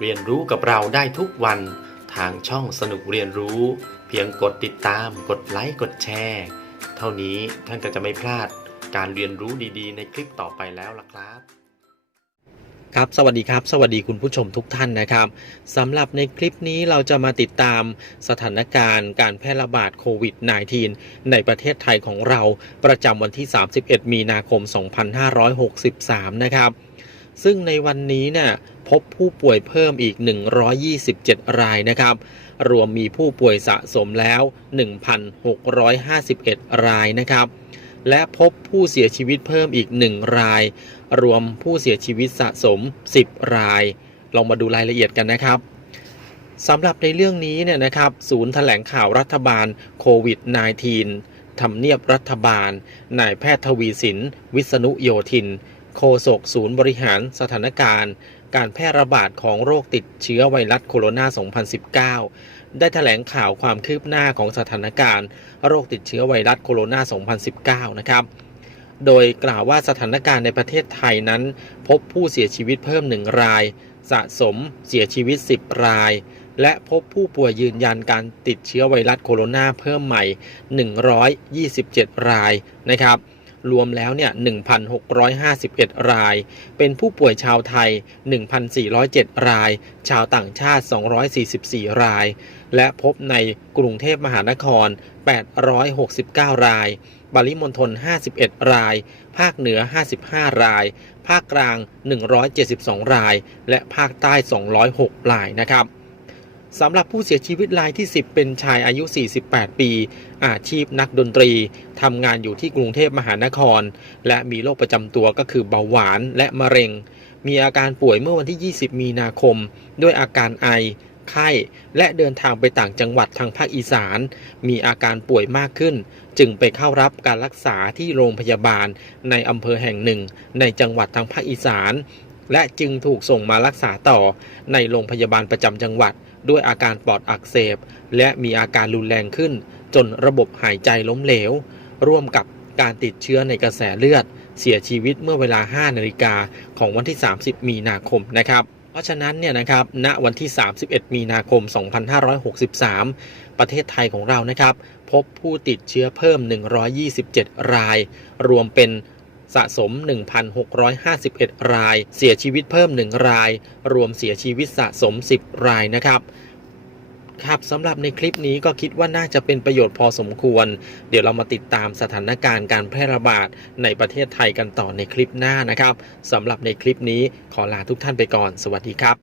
เรียนรู้กับเราได้ทุกวันทางช่องสนุกเรียนรู้ เพียงกดติดตาม กดไลค์กดแชร์ เท่านี้ท่านก็จะไม่พลาดการเรียนรู้ดีๆ ในคลิปต่อไปแล้วล่ะครับครับสวัสดีครับ สวัสดีคุณผู้ชมทุกท่านนะครับสำหรับในคลิปนี้เราจะมาติดตามสถานการณ์การแพร่ระบาดโควิด -19 ในประเทศไทยของเราประจำวันที่ 31 มีนาคม 2563 นะครับ ซึ่งในวันนี้เนี่ยพบผู้ป่วยเพิ่มอีก 127 รายนะครับ รวมมีผู้ป่วยสะสมแล้ว 1,651 รายนะครับ และพบผู้เสียชีวิตเพิ่มอีก 1 ราย รวมผู้เสียชีวิตสะสม 10 ราย ลองมาดูรายละเอียดกันนะครับสำหรับในเรื่องนี้เนี่ยนะครับ ศูนย์แถลงข่าวรัฐบาลโควิด -19 ทำเนียบรัฐบาล นายแพทย์ทวีสิน วิษณุโยธิน โฆษกศูนย์บริหารสถานการณ์ การแพร่ระบาดของโรคติดเชื้อไวรัสโคโรนา 2019 ได้แถลงข่าวความคืบหน้าของสถานการณ์โรคติดเชื้อไวรัสโคโรนา 2019 นะครับโดยกล่าวว่าสถานการณ์ในประเทศไทยนั้น พบผู้เสียชีวิตเพิ่ม1ราย สะสมเสียชีวิต 10 ราย และพบผู้ป่วยยืนยันการติดเชื้อไวรัสโคโรนาเพิ่มใหม่ 127 รายนะครับ รวมแล้วเนี่ย 1,651 ราย เป็นผู้ป่วยชาวไทย 1,407 ราย ชาวต่างชาติ 244 ราย และพบในกรุงเทพมหานคร 869 รายปริมณฑล 51 ราย ภาคเหนือ 55 ราย ภาคกลาง 172 ราย และภาคใต้ 206 รายนะครับ สำหรับผู้เสียชีวิตรายที่ 10 เป็นชายอายุ 48 ปี อาชีพนักดนตรี ทำงานอยู่ที่กรุงเทพมหานคร และมีโรคประจำตัวก็คือเบาหวานและมะเร็ง มีอาการป่วยเมื่อวันที่ 20 มีนาคม ด้วยอาการไอ ไข้ และเดินทางไปต่างจังหวัดทางภาคอีสาน มีอาการป่วยมากขึ้น จึงไปเข้ารับการรักษาที่โรงพยาบาลในอำเภอแห่งหนึ่ง ในจังหวัดทางภาคอีสาน และจึงถูกส่งมารักษาต่อในโรงพยาบาลประจำจังหวัด ด้วยอาการปอดอักเสบ และมีอาการรุนแรงขึ้น จนระบบหายใจล้มเหลว ร่วมกับการติดเชื้อในกระแสเลือด เสียชีวิตเมื่อเวลา 5 นาฬิกาของวันที่ 30 มีนาคมนะครับเพราะฉะนั้นเนี่ยนะครับ ณ วันที่ 31 มีนาคม 2563 ประเทศไทยของเรานะครับ พบผู้ติดเชื้อเพิ่ม 127 ราย รวมเป็น สะสม 1,651 ราย เสียชีวิตเพิ่ม 1 ราย รวมเสียชีวิตสะสม 10 รายนะครับครับสำหรับในคลิปนี้ก็คิดว่าน่าจะเป็นประโยชน์พอสมควร เดี๋ยวเรามาติดตามสถานการณ์การแพร่ระบาดในประเทศไทยกันต่อในคลิปหน้านะครับสำหรับในคลิปนี้ขอลาทุกท่านไปก่อน สวัสดีครับ